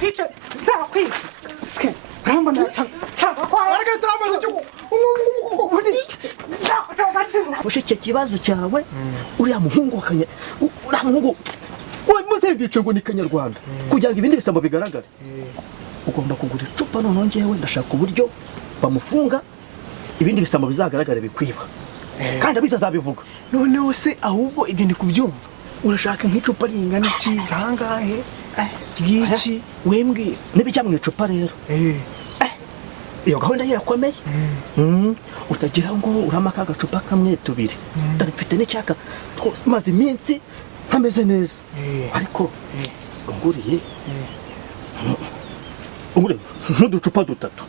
Picha nzakwiga urambona cyangwa kwa ariko turamaze cyo ufite kibazo cyawe uriya muhungu wakanya uriya muhungu muze bice ngo ni Kanyarwanda kugira ngo ibindi bisambo bigaragare ugomba kugura icupa none ngewe ndashaka uburyo bamufunga ibindi bisambo bizagaragare bikwiba kandi abizazabivuga noneho se ahubwo ibyo ndi kubyumva urashaka nk'icupa ringana iki hangahe ryiki wembwiye n'ibijya mu icupa rero iyo gahunda yirakomeye utagira ngo uramaka agacupa kamwe tubiri dore mfite n'icyaka twose maze iminsi ntameze neza ariko unguriye nk'uducupa dutatu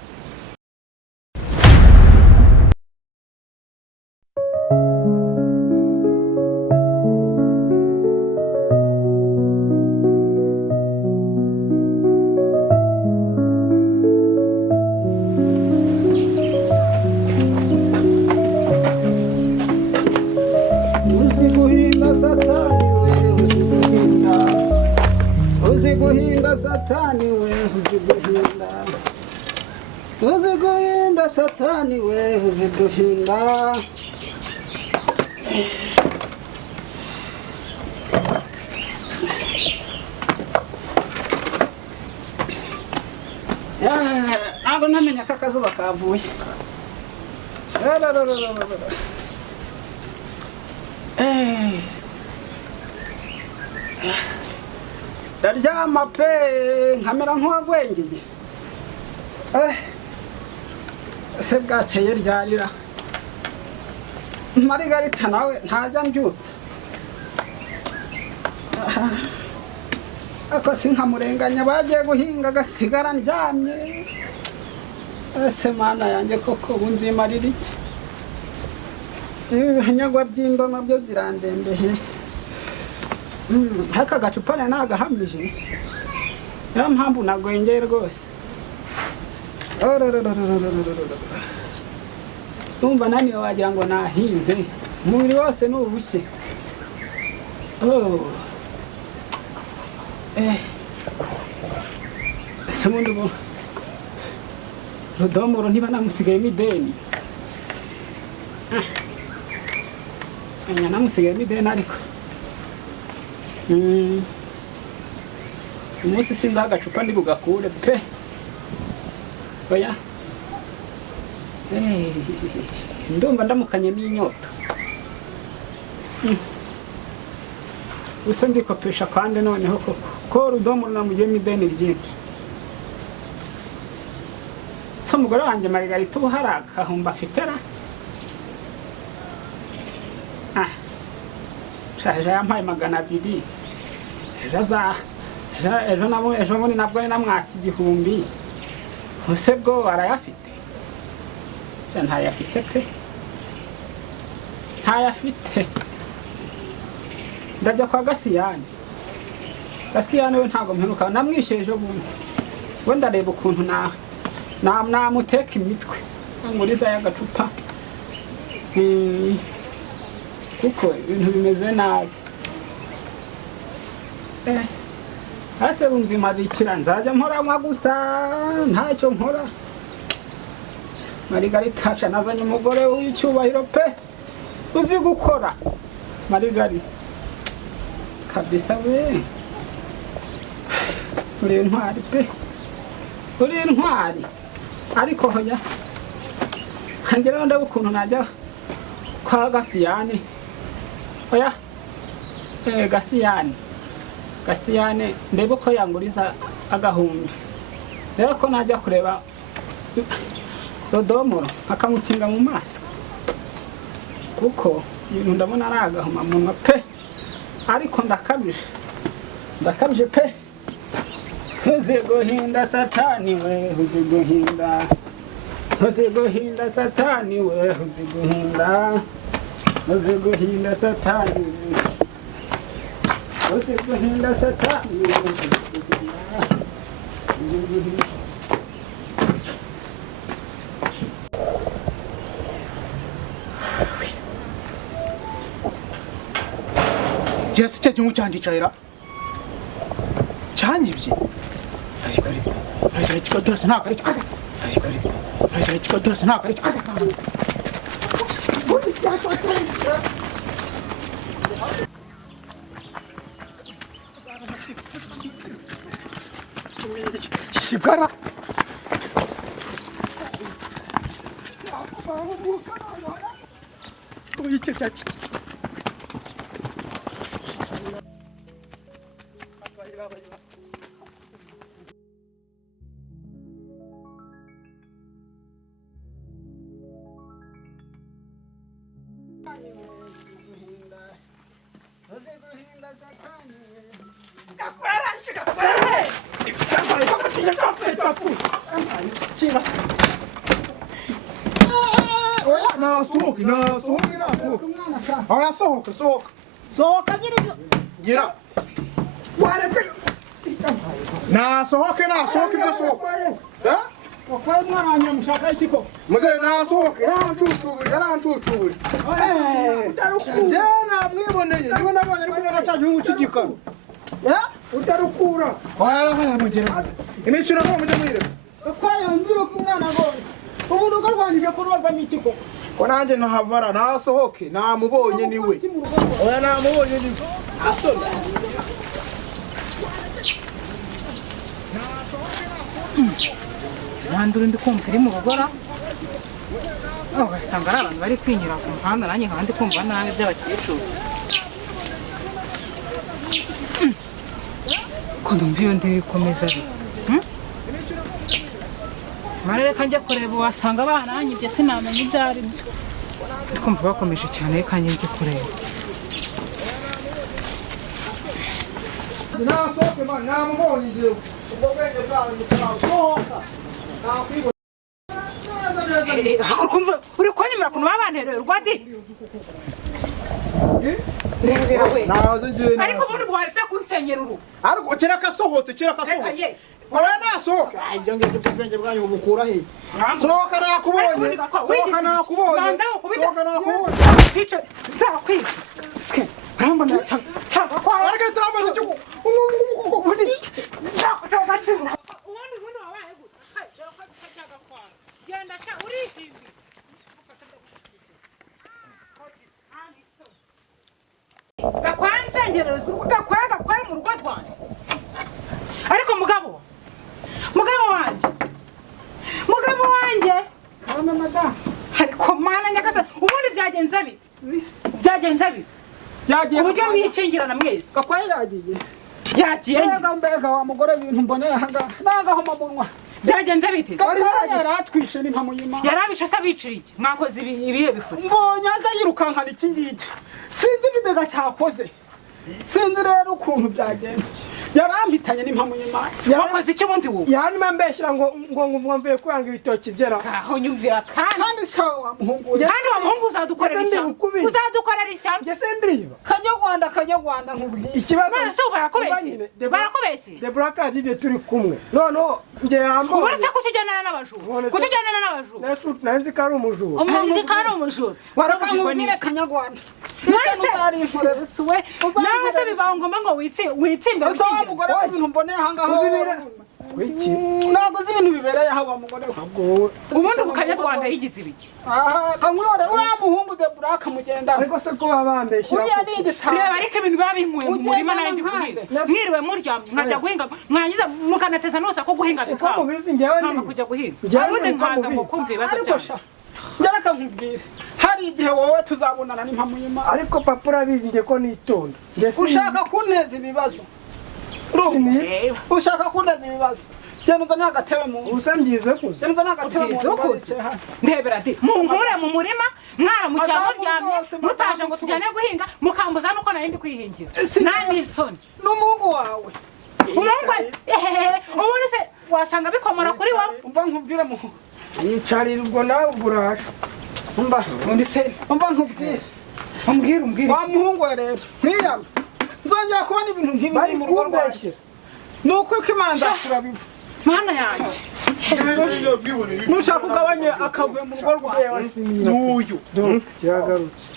Satani we uziguhinda ntabwo ntamenya ko akazuba kavuye ndaryama pe nkamera nk'uwagwengeye se bwakeye ryarira Marigarita nawe ntajya mbyutsa ako sinkamurenganya bagiye guhinga agasigara ndyamye ese mana yanjye koko ubu nzimarira iki ibihanyagwa by'indo nabyo birandembeye haka gacupa nagahamije niyo mpamvu nagwengeye rwose umva naniwe wagira ngo nahinze umubiri wose ni ubushye ese ubundi ubu Rudomoro niba namusigayemo ideni namusigayemo ideni ariko umunsi sinzi agacupa ndi bugakure pe oya ndumva ndamukanye n'inyota gusa ndikopesha kandi noneho ko Rudomoro namugiyemo ideni ryinshi so umugore wanjye Marigarita ubu hari akahumba afitera shaje yampaye 200 ejo bundi nabwo namwatse 1000 use bwo arayafite cyane ntayafite pe ntayafite ndajya kwa Gasiyani we ntago mperuka namwishe ejo bundi we ndareba ukuntu namuteka imitwe nguriza y'agacupa kuko ibintu bimeze nabi ase bunzima dikira nzajya mpora gusa ntacyo nkora Marigarita nazanye umugore w'icyubahiro pe uzi gukora Marigarita kabisa we uri intwari pe uri intwari ariko hoya ngera ndaba ukuntu najya kwa Gasiyani oya Gasiyani ndebe ko yanguriza agahumbi rero ko najya kureba Rudomoro akamukinga mu maso kuko ibintu ndabona ari agahuma munwa pe ariko ndakabije pe uzigohinda Satani we uzigohinda Satani we uzigohinda Satani uzigohinda Satani we Just cya kintu cyandicaira cyanyibye ariko urajya kikadurasa ntabwo ari cyo ariko urajya kikadurasa ntabwo ari cyo Shibara sohoka gira nasohoke nasohoke Kwa mwana wanjye mushaka iki ko? muze nasohoke yarancucuburi je namwiboneye niwe nabonye ariko ubona cya gihugu cy'igikano Utarukura. warahaye mugera imikino ko mujye mwireba Kwayo ndiro kumwana gose. Ubu rugo rwanjye ko ruva miki ko. ko nanjye nahavara nasohoke namubonye niwe oya namubonye niwe asome Nandura ndi kumva iri mu rugora ugasanga ari abantu bari kwinyura ku muhanda nanjye nkaba ndi kumva nabi by'abakecuru ko ndumva iyo ndi bikomeza mare reka njya kureba wasanga baranyibye sinamenya ibyo ari byo ndi kumva bakomeje cyane reka njye kureba nasohoke man namubonye njyewe ubwo bwenge bwawe mutarasohoka kumva uri kunyumira kuntu babantereye urwadi rebera we ariko ubundi bwaretse kunsenyera uruhu ariko kirakasohotse oya nasohoke ibyo ngibyo ubwenge bwanyu bukura he sohoka nakubonye sohoka nakubonye urambona cyangwa kwa ariko turamaze cyo ubundi wabaye gute cyangwa kwa genda sha urihimbi gakwanzengereza gakwaga mu rugo rwanjye ariko mugabo wanjye Mama madam. ariko mana nyagasa ubundi byagenze bite Yagiye uburyo mwikingirana mwese Gakwaye yagiye. yagiye Mbega wa mugore ibintu mboneye hanga. Nagaho mabunwa. byagenze bite Yaratwishe ni mpamuyima. yarabishe se abicira iki mwakoze ibihe bifute Mbonye aza yirukankana iki ngiki. Sinzi ibidega cyakoze. Sinzi rero ukuntu byagenze. Yarampitanye n'impamuyima. wakoze icyo bundi wowe yanyuma mbeshyira ngo mvuye kwanga ibitoki byera aho nyumvira Kandi shawa wa muhungu. kandi wa muhungu uzadukorera ishyamba uzadukorera ishyamba ngese ndiba Kanyarwanda nkubwiye. ikibazo none se barakubeshye Debora kadide turi kumwe noneho nge yambo ubu se kukijanana n'abajura nanzi ko ari umujura umuntu kari umujura warabujijwe Nkubwire Kanyarwanda. we nawe se bibaho ngomba ngo witsimbe Ese wa mugore ibintu mboneye hangaho. wiki Ntabwo uzi ibintu bibereye aho wa mugore we. ubundi mu Kanyarwanda yigize ibiki Kamwiyore uriya muhungu Debora akamugenda. ariko se ko babambeshyira Uriya ni igisabo. reba ariko ibintu biba binkuye mu murima nari ndi guhinga mwiriwe murya nkajya guhinga mwangiza mukanateza nose ko guhinga uko bikanga mubizi njyewe nkanga ndi kujya guhinga Njyewe ubundi niko nkaza ngo mubizi. kumva ibibazo Ariko byanyu sha. Ndaraka nkubwire. Hari igihe wowe tuzabonana n'impamuyima. ariko papa urabizi nge ko nitonda Ushaka kunteza ibibazo. Ushaka kunteza ibibazo. Genda uzane agatebe mu. usamgize kuze Genda uzane agatebe mu. Ubyize ukuze. ndebera ati munkure mu murima mwaramukira muryamye mutaje ngo tujyane guhinga mukambuza nuko nari ndi kwihingira nani isoni N'umuhungu wawe. umuhungu ubundi se wasanga bikomora kuri wowe Umva nkubwire mu. yicarira ubwo nawe burasha Umva nkubwire. umbwire Wa muhungu we rero. Nkiyama. Nzongera kubona ibintu nk'ibi bari mu rugo rwawe. kumbeshyira Nuko imanza turabiva. mana yanjye Nushaka ugabanye akavuye mu rugo rwawe. n'uyu kiragarutse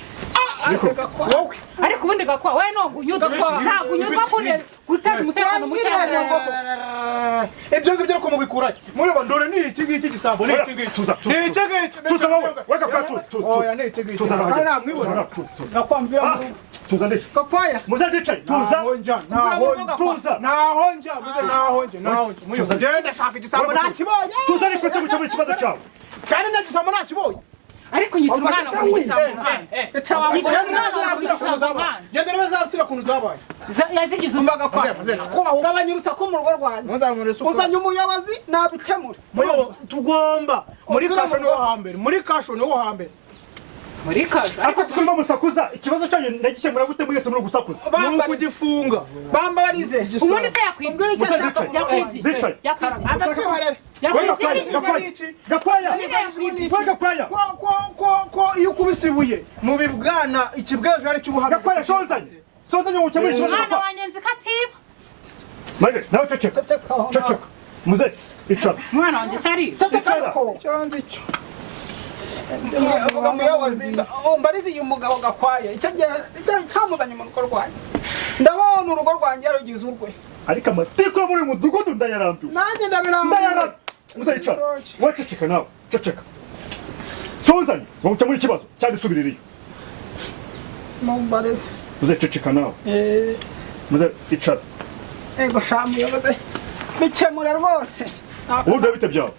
wowe ariko ubundi gakwa wowe ntabwo unyurwa ntabwo unyurwa guteza umutekano muke ibyo ngibyo ariko mubikurahe mureba ndore ni iki ngiki gisambo ni iki ngiki tuza wowe weka kwa tuza oya ni iki ngiki kandi namwibona gakwambira tuza ndicho gakwaya muzendicaye tuza naho njya muyobozi njye ndashaka igisambo nakibonye tuza ariko se mucyo muri kibazo cyawe kandi nta gisambo nakibonye ariko nyita umwana ngo igisambo genda rero zatsira kuntu zabaye yazigize umvaga kwa ugabanya urusaku mu rugo rwanjye uzanye umuyobozi nabikemure tugomba muri kasho niho hambere muri kasho ariko sikumva musakuza ikibazo cyanyu ndagikemura gute mwese muri gusakuza muri kugifunga bamba barize ubundi se yakwibye gakwaya ko iyo ukubise ibuye mu bibwana ikibwejo ari cy'ubuhamya gakwaya sonzanye ngo ukemure ikibazo umwana wanjye nzi ko atiba mage nawe ceceka muze icara umwana wanjye se ari cyanze cyo uvuga muyobozi mbarize uyu mugabo gakwaya icyo cyamuzanye mu rugo rwanjye ndabona urugo rwanjye yarugize urwe ariko amateko yo muri uyu mudugudu ndayarambiwe nanjye ndabirambiwe muze icara wowe ceceka nawe ceceka sonzanye ngo ukemure ikibazo cyangwa isubiririye mumbarize muze ceceka nawe muze icara ego sha muyobozi bikemura rwose ubundi bite byawe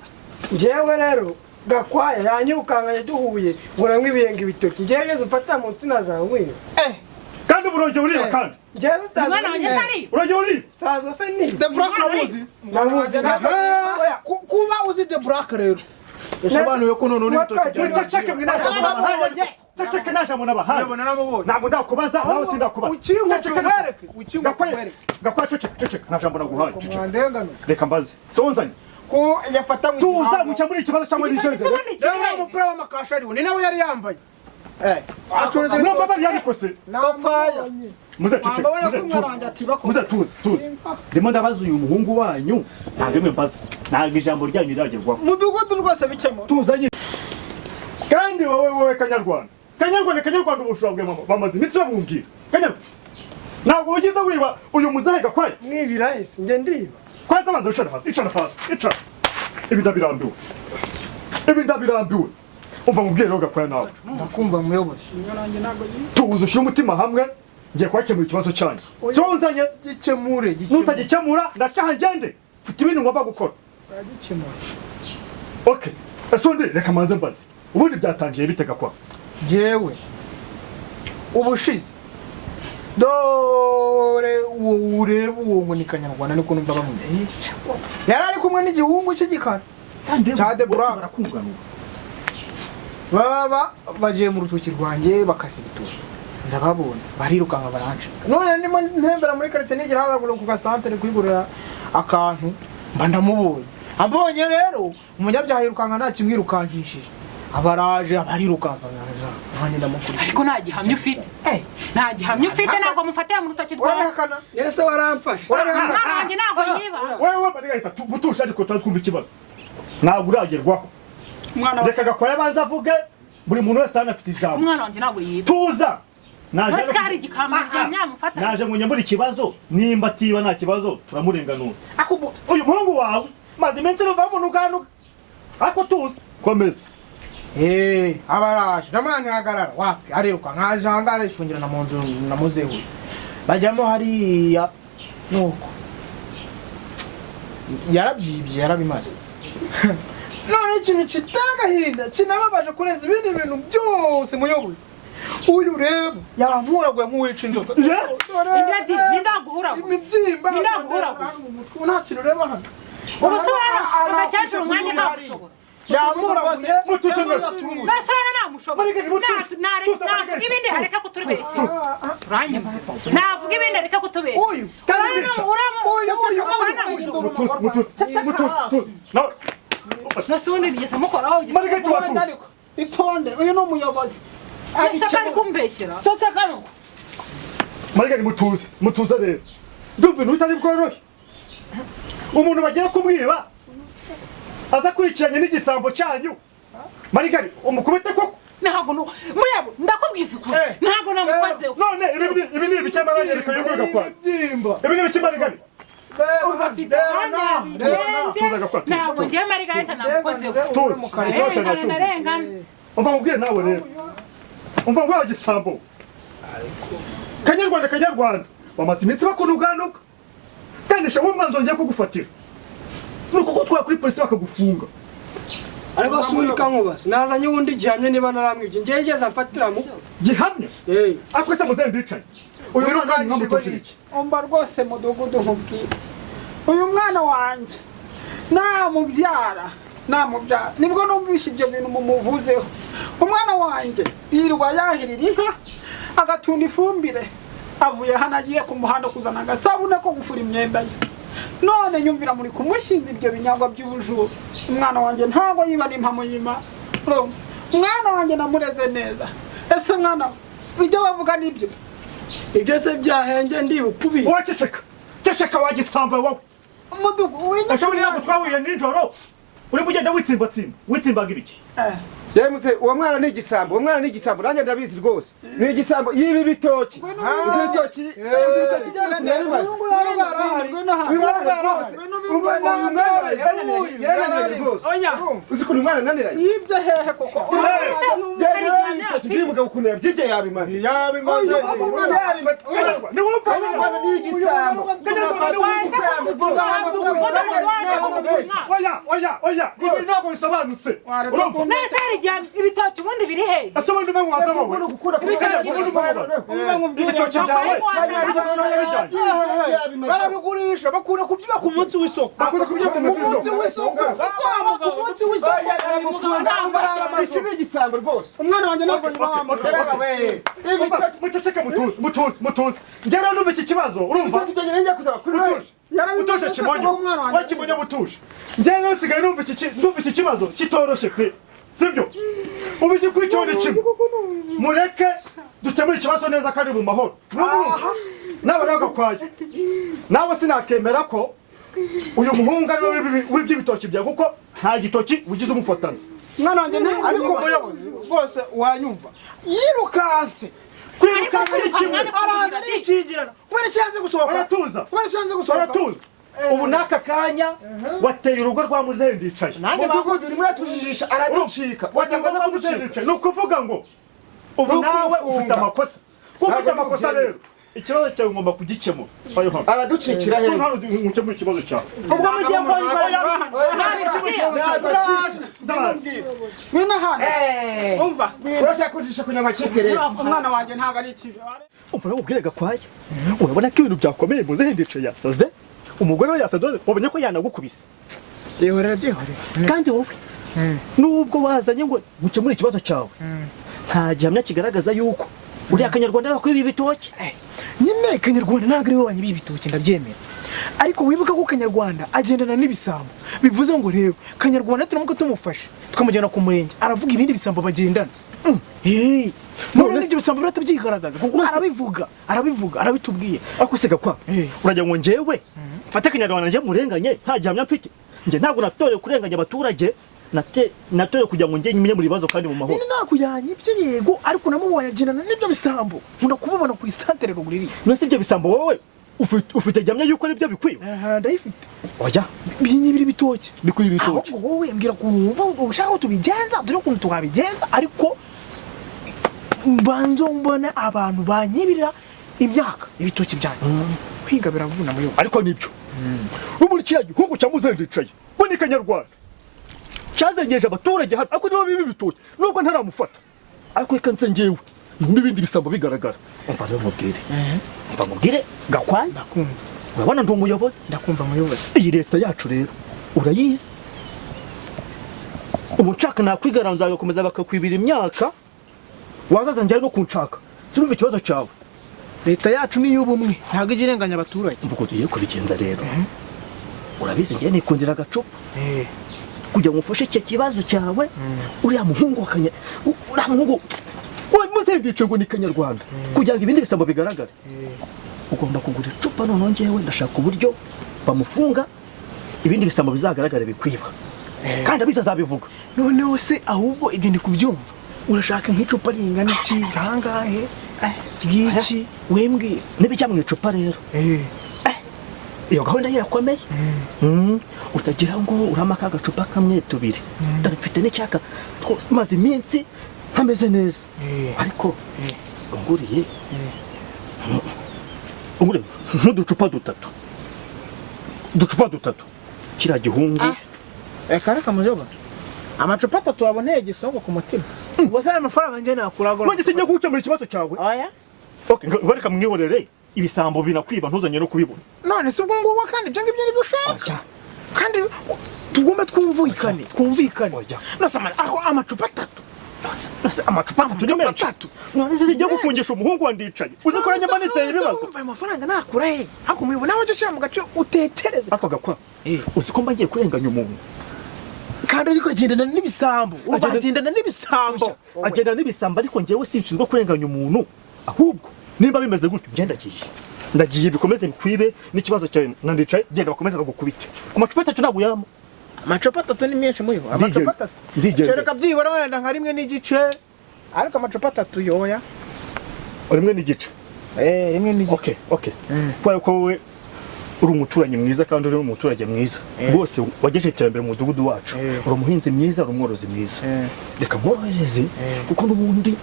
njyewe rero gakwaya yanyirukanganye duhuye ngo namwe ibirenga ibitoki njyewe yose ufata mu nsina zawe kandi uburongera uriba kandi njyewe umwana wanjye se ari urongera uriba nsanzwe se ni the black namuzi namuzi kuba uzi the black rero bisobanuye ko none uri ibitoki ceceke mwe ceceke naje mbona bahari ntabwo ndakubaza nawe sindakubaza gakwaya ceceke naje mbona guhaye reka mbaze sonzanye ko yafata mu tuza mukemure ikibazo cyangwa n'icyorezo rero umupira w'amakasha ariwo ni nawe yari yambaye acuruza namba bari yabikoze gakwaya muze ceceke muze tuza ndimo ndabaza uyu muhungu wanyu ntabwo mwe mbaza ntabwo ijambo ryanyu riragerwaho mudugudu rwose bikemura tuzanye kandi wowe kanyarwanda ubushobora bwe bamaze iminsi babumbwira kanyarwanda ntabwo ugize wiba uyu muzahe gakwaya mwibira ese njye ndiba kwanza banza icara hasi icara ibi ndabirambiwe umva mubwire rero gakwaya nawe ndakumva muyobozi tuza ushyire umutima hamwe ngiye kuhakemura ikibazo cyanyu sonzanye gikemure nutagikemura ndacaha ngende mfite ibintu ngomba gukora okay ese undi reka manze mbaze ubundi byatangiye bite gakwa jewe ubushize dore ureba uwo ngo ni kanyarwanda niko numva bamwe yari ari kumwe n'igihungu cy'igikara cya debura baba bagiye mu rutoki rwanjye bakasibitura ndababona barirukanka barancika none ndimo ntembera muri karitsiye nigera haragura ku gasantere kwigurira akantu mba ndamubonye abonye rero umunyabyaha yirukanka nta kimwirukankishije abaraje abarirukansa nanjye ndamukurikiye ariko nta gihamya ufite ntabwo mufatira mu rutoki rwawe ese waramfashe umwana wanjye ntabwo yiba wewe barigahita butuje ariko twumva ikibazo ntabwo uragerwaho reka gakwaya abanza avuge buri muntu wese hano afite ijambo umwana wanjye ntabwo yiba tuza naje ngo nyambure ikibazo nimba atiba nta kibazo turamurenganura uyu muhungu wawe maze iminsi ruva mu nuganuka ariko tuza komeza abaraje namwe ntihagarara wapi ariruka nkaje hangara ifungirana mu nzu namuzehuye bajyamo hariya nuko yarabyibye yarabimaze none ikintu kitagahinda kinababaje kurenza ibindi bintu byose muyobozi uyu reba yampuraguye nk'uwica inzoka imibyimba nta kintu ureba hano ubusubira agakecuru umwanya ntabushobora yamuraguye nasana namushobora navuga ibindi areka kuturibeshya navuga ibindi areka kutubeshya nasubundi nigeze mukoraho itonde uyu ni umuyobozi ari kumbeshyera marigari mutuze rero ndumva ibintu bitari bworoshye umuntu bagiye kumwiba aza akurikiranye n'igisambo cyanyu marigari umukubite koko ntabwo muyabo ndakubwiza ukuri ntabwo namukozeho none ibi ni ibikemara yereka y'uvuga kwa ibi ni ibikemara gari ufite ntabwo ngiye Margarita namukozeho narengana umva mubwire nawe rero umva ngo yagisambo Kanyarwanda wamaze iminsi bakunuganuka kandi shawo mwanzo ngiye kugufatira nuko ko twa kuri polisi bakagufunga ariko sunika nkubase nazanye ubundi gihamye niba naramwibye ngiye ngeze amfatira mu gihamye ako se muzendi yicaye uyu mwana nkamutoshira iki umba rwose mudugudu nkubwira uyu mwana wanje namubyara nibwo numvise ibyo bintu mumuvuzeho umwana wanje yirirwa yahirira inka agatunda ifumbire avuye hano agiye ku muhanda kuzana agasabune ko gufura imyenda ye none nyumvira muri kumushinza ibyo binyagwa by'ubujuru umwana wanjye ntago yiba n'impamo yima umwana wanjye namureze neza ese mwana ibyo bavuga nibyo ibyo se byahenge ndibukubi wowe ceceka wagisambo wowe umudugu ushobora ntabwo twahuye nijoro uri kugenda witsimbaga ibiki yemuse uwo mwana ni igisambo nanjye ndabizi rwose ni igisambo yibi bitoki ibitoki uzi ko umwana naniranye yibye hehe koko ndi mugabo kunera byibye yabimaze ni wowe umwana ni igisambo oya ibi ntabwo bisobanutse nese rijyana ibitoki ubundi biri hehe ase ubundi umwe waza wowe ibitoki byawe barabigurisha bakura kubyiba ku munsi w'isoko iki ni igisambo rwose umwana wanjye ntabwo muceceke mutuze njyewe numva iki kibazo urumva utuje kimonyo wakimonyo butuje njyewe nsigaye numva iki kibazo kitoroshe pe sibyo ubu igikuri cyo ni kimwe mureke dukemura ikibazo neza kandi mu mahoro nawe nagakwaye nawe sinakemera ko uyu muhungu ari w'iby'ibitoki byawe kuko nta gitoki ugize umufatana umwana wanjye ariko umuyobozi rwose wanyumva yirukanse kwirukanka ni kimwe araza n'ikigirana kubera icyanze gusohoka baratuza ubu n'aka kanya wateye urugo rwa muzehe ndicaye mudugudu urimo uratujijisha araducika watangaza ko muzehe ndicaye ni ukuvuga ngo ubu nawe ufite amakosa ufite amakosa rero ikibazo cyawe ngomba kugikemura araducikira hehe nkemura ikibazo cyawe ubwo mugiye kongera mwina hano umva urashaka kujisha kunya macike rero umwana wanjye ntago ari ikivi umva ubwire Gakwaya urabona ko ibintu byakomeye muzehe ndicaye yasaze umugore we yasaze wabonye ko yanagukubise byihorera kandi wowe nubwo wazanye ngo gukemura ikibazo cyawe nta gihamya kigaragaza yuko uriya Kanyarwanda yakwiba ibitoki nyine Kanyarwanda ntabwo ari we wanyibiye ibitoki ndabyemera ariko wibuka ko Kanyarwanda agendana n'ibisambo bivuze ngo rero Kanyarwanda turamuka tumufashe tukamujyana ku murenge aravuga ibindi bisambo bagendana none ibyo bisambo biratabyigaragaza kuko arabivuga arabitubwiye akusiga kwa uragira ngo njyewe mfate Kanyarwanda njye murenganye nta gihamya mfite njye ntabwo natoreye kurenganya abaturage natore kugira ngo njye nyimye muri bibazo kandi mu mahoro nakujyanye ibyo yego ariko namubonye agendana n'ibyo bisambo nkunda kububona ku isantere ruguriri none ibyo bisambo wowe ufite gihamya yuko ari byo bikwiba ndayifite oya binyibira ibitoki bikwiba ibitoki ahubwo wowe mbwira ukuntu wumva ushaka ko tubigenza dore ukuntu tukabigenza ariko mbanzo mbona abantu banyibira imyaka ibitoki byanyu kwiga biravuna muyo ariko nibyo muri kiriya gihugu cya muzehe ndicaye bo ni Kanyarwanda cyazengeje abaturage hano ariko nibo biba ibitoki nubwo ntaramufata ariko reka nse njyewe n'ibindi bisambo bigaragara umva rero mubwire Gakwaya ndakumva urabona ndi umuyobozi ndakumva muyobozi iyi leta yacu rero urayizi umucaka nakwigaranza agakomeza bakakwibira imyaka wazaza njyayo no kunshaka sinumva ikibazo cyawe leta yacu ni y'ubumwe ntabwo ijya irenganya abaturage mvuga ugiye kubigenza rero urabizi njye nikundira agacupa kugira ngo ufashe icyo kibazo cyawe uriya muhungu muzehe ndicaye ngo ni Kanyarwanda kugira ngo ibindi bisambo bigaragare ugomba kugura icupa noneho njyewe ndashaka uburyo bamufunga ibindi bisambo bizagaragare bikwiba kandi abizi azabivuga noneho se ahubwo ibyo ndi kubyumva urashaka nk'icupa ringana iki kangahe ry'iki wembwiye n'ibijya mu icupa rero iyo gahunda irakomeye utagira ngo urama ka gacupa kamwe tubiri dore mfite n'icyaka twose maze iminsi ntameze neza ariko unguriye nk'uducupa dutatu kiriya gihungu kareka mujoba amacupa 3 waboneye gisongo ku mutima ubwo se amafaranga nje nakuragora none sinjye gucamura ikibazo cyawe oya okay bareka mwihorere ibisambo binakwiba ntuzanye no kubibona none se ubwo ngubu kandi ibyo ngibyo nidushaka kandi tugomba twumvikane nose aho amacupa 3 nose amacupa 3 ni menshi none sinjye gufungisha umuhungu wandicaye uzi ko nyama niteye ibibazo umva amafaranga nakura he hako mwibona waje cyangwa mu gace utekereza ako gakwa uzi ko mbagiye kurenganya umuntu kandi ariko agendana n'ibisambo agendana n'ibisambo ariko njyewe sinshinzwe kurenganya umuntu ahubwo nimba bimeze gutyo ndagiye bikomeze bikwibe n'ikibazo cyawe nandicaye genda bakomeze bagukubite amacupa 3 ntabwo yamo amacupa 3 ni menshi muri bo amacupa 3 cereka byibora wenda nka rimwe n'igice ariko amacupa 3 yoya rimwe n'igice rimwe n'igice okay kwa ko we uri umuturanyi mwiza kandi uri umuturage mwiza bose wageje iterambere mu mudugudu wacu uri umuhinzi mwiza uri umworozi mwiza reka mworohereze kuko n'ubundi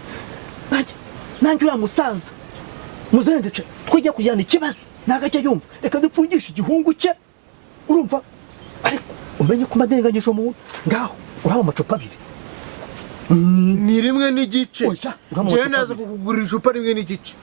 nanjye uriya musaza muzendece twijya kujyana ikibazo nagajya yumva reka dupfungisha igihungu cye urumva ariko umenye ko madenganyije umuntu ngaho uraba amacupa 2 ni rimwe n'igice je ndaza kukugurira icupa rimwe n'igice